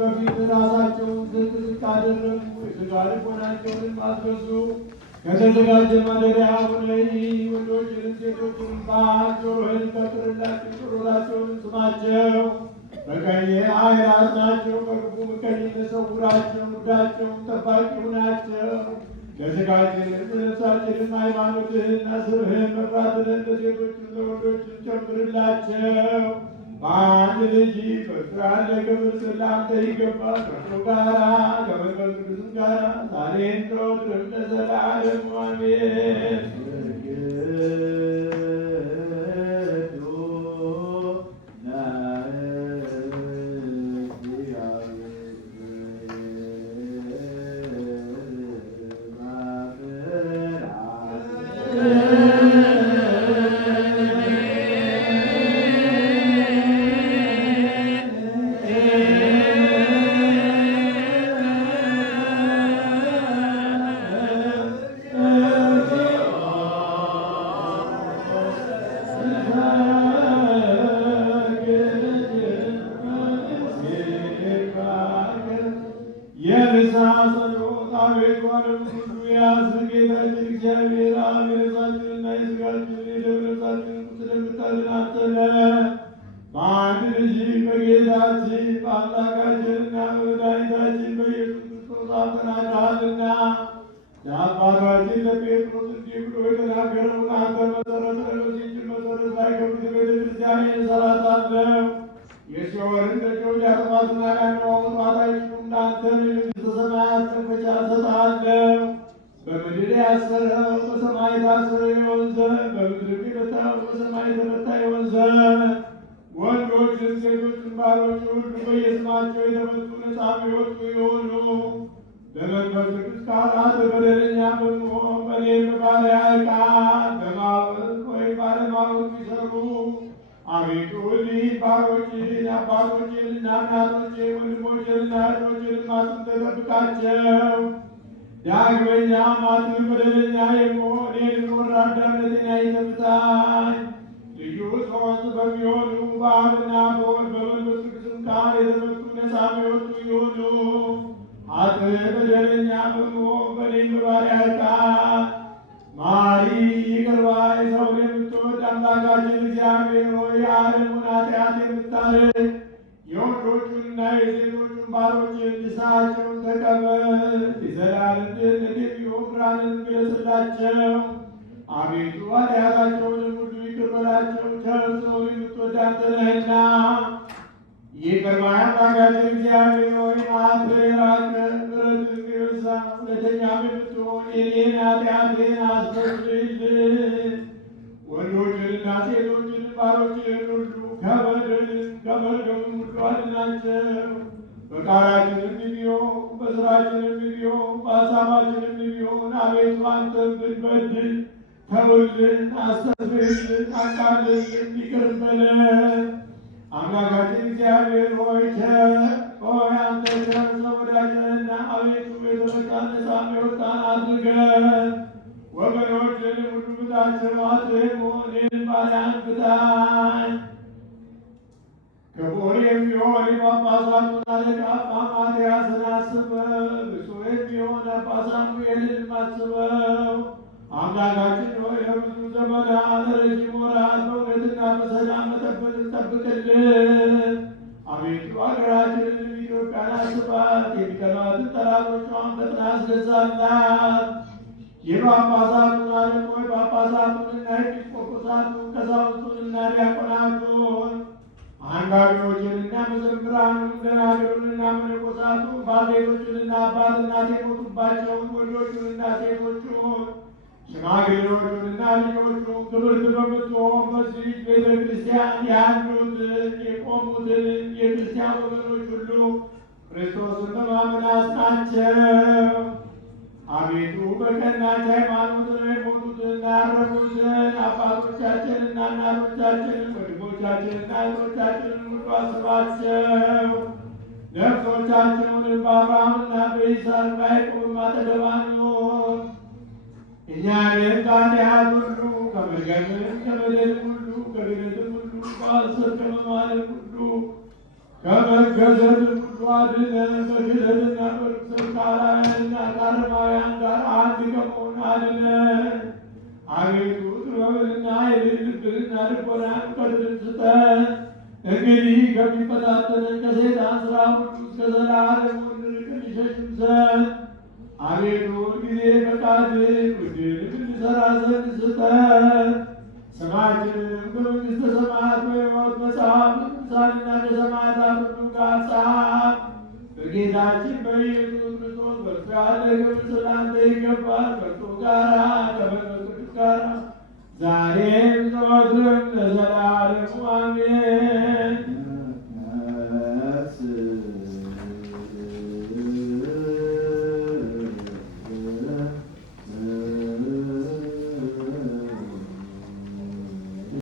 በፊት ራሳቸውን ዝቅ ዝቅ አደረጉ። የሥጋ ልቦናቸውንም አስገዙ። ከተዘጋጀ ማደሪያ ሁነይ ወንዶችንም ሴቶችንም ባል ጆሮህን ከፍትላቸው፣ ጆሮታቸውንም ስማቸው። በቀኜ ኃይላት ናቸው፣ በክፉ ምቀኝነት ሰውራቸው። እርዳቸውም ጠባቂ ናቸው። ለሥጋችንም ለነፍሳችንም ሃይማኖትህን አስርህን መፍራትህን ለሴቶችም ለወንዶችም ጨምርላቸው። በአንድ ልጅ በስራለ ክብር ስላንተ ይገባል ከእርሱ ጋራ ከመንፈስ ቅዱስም ጋራ ዛሬም ዘወትርም ለዘላለሙ አሜን። ለአባታችን ለጴጥሮስ እንዲህ ብሎ የተናገረውን አንተ መሠረት ለበዚህች መሠረት ላይ ከብት ቤተክርስቲያን እሠራታለሁ። የሲኦልን ደጆች ሊያጠፏትና ሊያነዋውጧት አይችሉም። ለአንተም የመንግሥተ ሰማያት መክፈቻ እሰጥሃለሁ። በምድር ያሰረው በሰማይ የታሰረ ይሆን ዘንድ፣ በምድር የፈታው በሰማይ የተፈታ ይሆን ዘንድ። ወንዶችም ሴቶችም ባሮች ሁሉ በየስማቸው የተፈቱ ነፃ የሚወጡ ይሆኑ። በመንፈስ ቅዱስ ቃላት በደለኛ በመሆን በእኔም በባሪያህ ቃል በማወቅ ወይም ባለማወቅ ቢሠሩ አቤቱ እሊህን ባሮችህን አባቶችንና እናቶችን ወንድሞችንና እህቶችንም አጽንተህ ጠብቃቸው። ዳግመኛም አጥብቅ በደለኛ የምሆን እኔንም ወራዳነቴን አይተህ ፍታኝ። ልዩ ሦስት በሚሆኑ በአብና በወልድ በመንፈስ ቅዱስም ቃል የተፈቱ ነፃ የሚወጡ ይሁኑ። አጥብቅ በደለኛ በመሆን በእኔም በባሪያህ ቃል መሐሪ ይቅር ባይ ሰውን የምትወድ አምላካችን እግዚአብሔር ሆይ የዓለሙን ኃጢአት የምታርቅ የወንዶቹንና የሴቶቹን ባሮችን ንስሐቸውን ተቀበል። የዘላለም ድኅነት የሚሆን ብርሃንን ግለጽላቸው። አቤቱ ኃጢአታቸውንም ሁሉ ይቅር በላቸው። ቸር ሰውን የምትወድ አንተ ነህና። ይቅር ባይ አምላካችን እግዚአብሔር ሆይ መዓትህ የራቀ ምሕረትህም የበዛ እውነተኛም የምትሆን የእኔን ኃጢአቴን አስተሰርይልኝ። ወንዶችንና ሴቶችን ባሮችህን ሁሉ ከበደልም ከመርገምም ሁሉ አድናቸው። በቃላችንም ቢሆን በሥራችንም ቢሆን በሐሳባችንም ቢሆን አቤቱ አንተን ብንበድል ተውልን፣ አስተሰርይልን፣ አቃልልን፣ ይቅር በለን። አምላካችን እግዚአብሔር ሆይ ሆይ አንተ ቸር ወዳጅ ነህና አቤቱ የተፈታን ነፃ የወጣን አድርገን። ወገኖችንም ሁሉ ፍታቸው፣ አትሞ እኔንም ባሪያህን ፍታኝ። ክቡር የሚሆን የጳጳሳቱን አለቃ አባ ማትያስን አስበው። ብፁዕ የሚሆን አባ ሳሙኤልን አስበው። አምላካችን ሆይ ለብዙ ዘመናት ለረጅም ወራት በእውነትና በሰላም መጠበቅን ጠብቅልን። አቤቱ አገራችንን ኢትዮጵያን አስባት፣ የሚጠሏትን ጠላቶቿን ፈጥነህ አስገዛላት። የጳጳሳቱን አለቆች ጳጳሳቱንና ኤጲስቆጶሳቱን ቀሳውስቱንና ዲያቆናቱን አንጋቢዎችንና መዘምራኑን ደናግሉንና መነኮሳቱን ባልቴቶችንና አባት እናት የሞቱባቸውን ወንዶቹንና ሴቶቹን ሽማግሌዎቹንና ልጆቹን ክብርት በምትሆን በዚህች ቤተ ክርስቲያን ያሉትን የቆሙትን የክርስቲያን ወገኖች ሁሉ ክርስቶስን በማመን አጽናቸው። አቤቱ በቀናች ሃይማኖት የሞቱትንና ያረፉትን አባቶቻችንና እናቶቻችንን ወንድሞቻችንና እህቶቻችንን ሁሉ አስባቸው። ነፍሶቻቸውን በአብርሃምና በይስሐቅ በያዕቆብም አጠገብ አኑር። እኛንም ከኃጢአት ሁሉ ከመርገምም ከበደልም ሁሉ ከክህደትም ሁሉ ከሐሰት ከመማልም ሁሉ ከመገዘትም ሁሉ ሁሉ አድነን። በክህደትና በርኩሰት ከአላውያንና ከአረማውያን ጋር አንድ ከመሆን አድነን። አቤቱ ጥበብንና የልብንና ልቦናን እውቀትን ስጠን። እንግዲህ ከሚፈታተነን ከሰይጣን ሥራ ሁሉ እስከ ዘላለሙ እንርቅ እንሸሽም ዘንድ አቤቱ ሁልጊዜ ፈቃድህን ውድን እንድንሠራ ዘንድ ስጠን። ስማችንንም በመንግሥተ ሰማያት በሕይወት መጽሐፍ ቅዱሳንና ከሰማዕታት ሁሉ ጋር ጻፍ። በጌታችን በኢየሱስ ክርስቶስ በእርሱ ያለ ክብር ስላንተ ይገባል። ከእርሱ ጋራ ከመንፈስ ቅዱስ ጋራ ዛሬም ዘወትርም ለዘላለሙ አሜን።